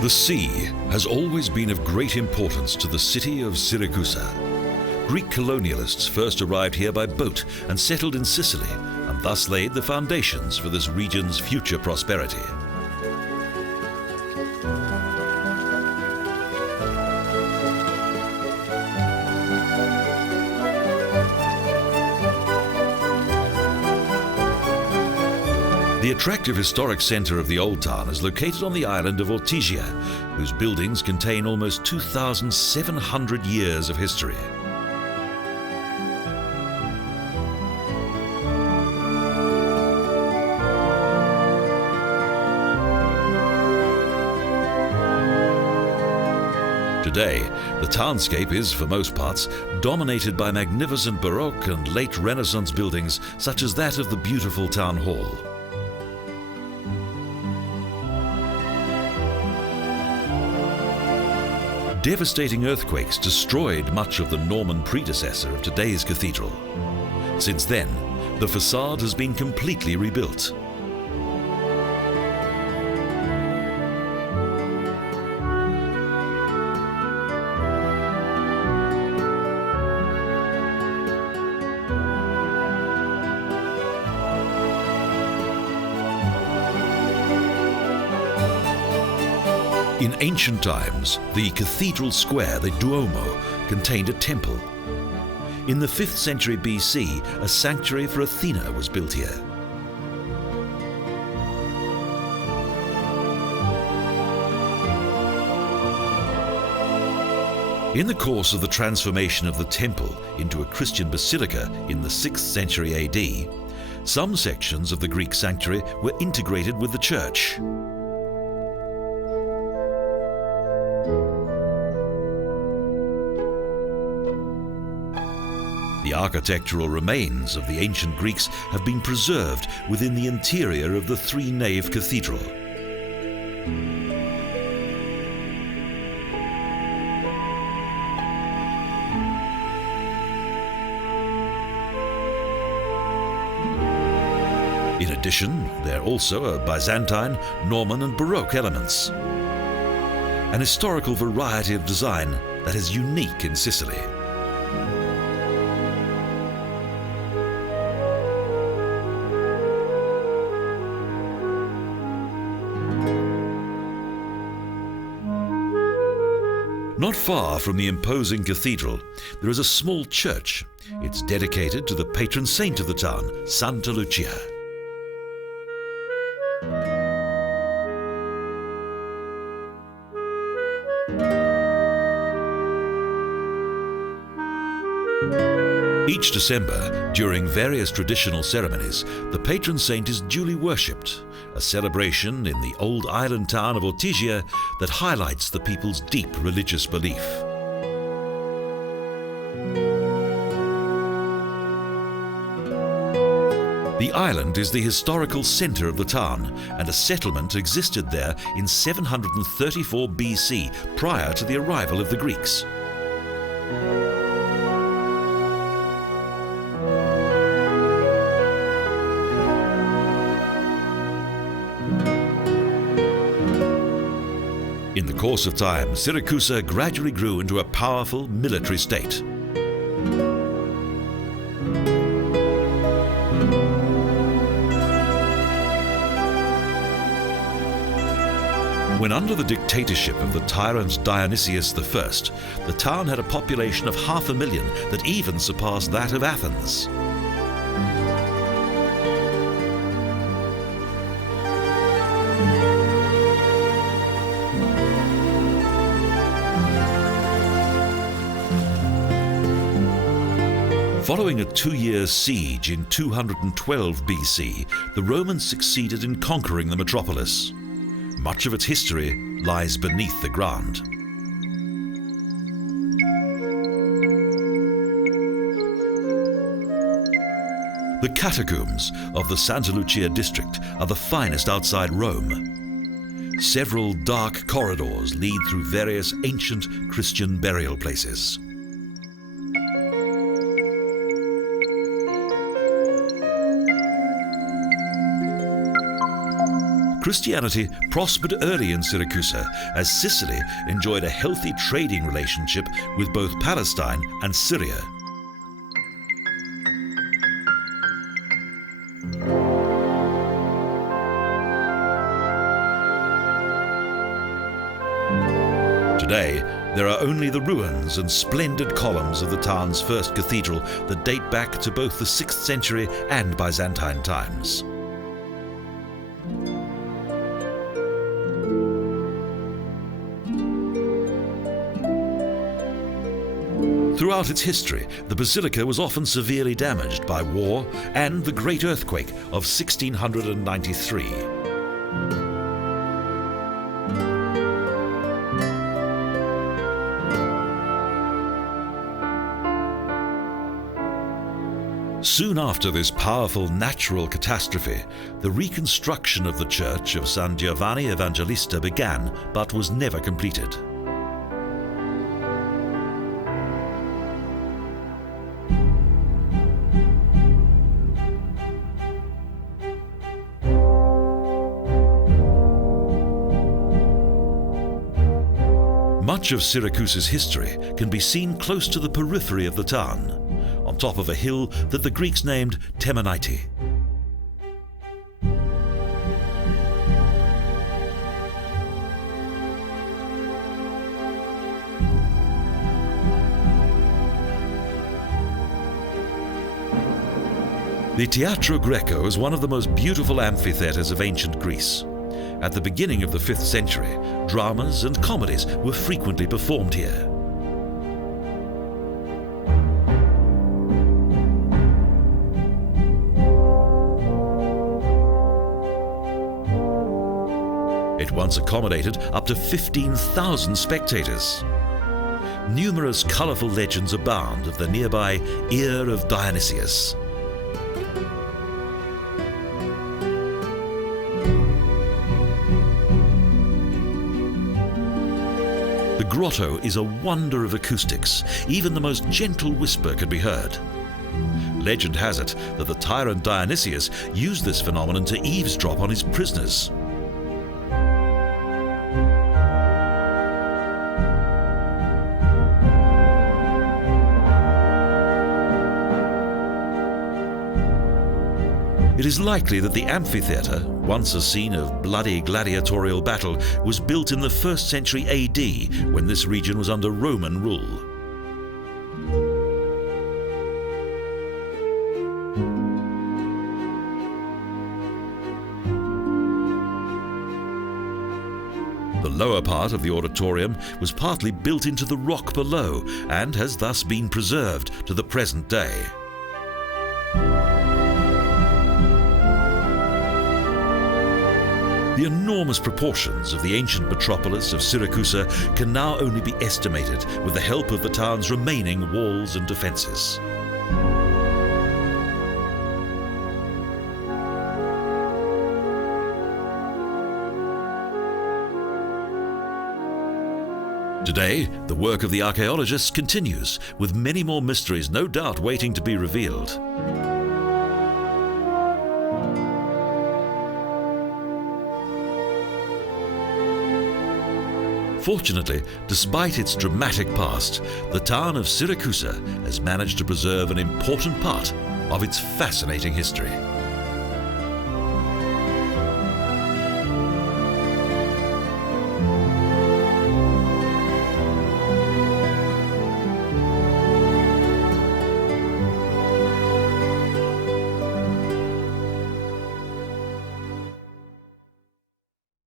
The sea has always been of great importance to the city of Siracusa. Greek colonialists first arrived here by boat and settled in Sicily, and thus laid the foundations for this region's future prosperity. The attractive historic centre of the Old Town is located on the island of Ortygia, whose buildings contain almost 2,700 years of history. Today, the townscape is, for most parts, dominated by magnificent Baroque and late Renaissance buildings such as that of the beautiful town hall. Devastating earthquakes destroyed much of the Norman predecessor of today's cathedral. Since then, the facade has been completely rebuilt. In ancient times, the cathedral square, the Duomo, contained a temple. In the 5th century BC, a sanctuary for Athena was built here. In the course of the transformation of the temple into a Christian basilica in the 6th century AD, some sections of the Greek sanctuary were integrated with the church. The architectural remains of the ancient Greeks have been preserved within the interior of the three-nave cathedral. In addition, there also are Byzantine, Norman and Baroque elements. An historical variety of design that is unique in Sicily. Not far from the imposing cathedral, there is a small church. It's dedicated to the patron saint of the town, Santa Lucia. Each December, during various traditional ceremonies, the patron saint is duly worshipped, a celebration in the old island town of Ortygia that highlights the people's deep religious belief. The island is the historical centre of the town, and a settlement existed there in 734 BC, prior to the arrival of the Greeks. In the course of time, Siracusa gradually grew into a powerful military state. When under the dictatorship of the tyrant Dionysios The First, the town had a population of 500,000 that even surpassed that of Athens. Following a 2-year siege in 212 BC, the Romans succeeded in conquering the metropolis. Much of its history lies beneath the ground. The catacombs of the Santa Lucia district are the finest outside Rome. Several dark corridors lead through various ancient Christian burial places. Christianity prospered early in Siracusa as Sicily enjoyed a healthy trading relationship with both Palestine and Syria. Today, there are only the ruins and splendid columns of the town's first cathedral that date back to both the 6th century and Byzantine times. Throughout its history, the basilica was often severely damaged by war and the Great Earthquake of 1693. Soon after this powerful natural catastrophe, the reconstruction of the church of San Giovanni Evangelista began, but was never completed. Much of Syracuse's history can be seen close to the periphery of the town, on top of a hill that the Greeks named Temenite. The Teatro Greco is one of the most beautiful amphitheatres of ancient Greece. At the beginning of the 5th century, dramas and comedies were frequently performed here. It once accommodated up to 15,000 spectators. Numerous colourful legends abound of the nearby Ear of Dionysios. The grotto is a wonder of acoustics. Even the most gentle whisper can be heard. Legend has it that the tyrant Dionysios used this phenomenon to eavesdrop on his prisoners. It is likely that the amphitheatre, once a scene of bloody gladiatorial battle, was built in the 1st century AD when this region was under Roman rule. The lower part of the auditorium was partly built into the rock below and has thus been preserved to the present day. The enormous proportions of the ancient metropolis of Siracusa can now only be estimated with the help of the town's remaining walls and defences. Today, the work of the archaeologists continues, with many more mysteries no doubt waiting to be revealed. Fortunately, despite its dramatic past, the town of Siracusa has managed to preserve an important part of its fascinating history.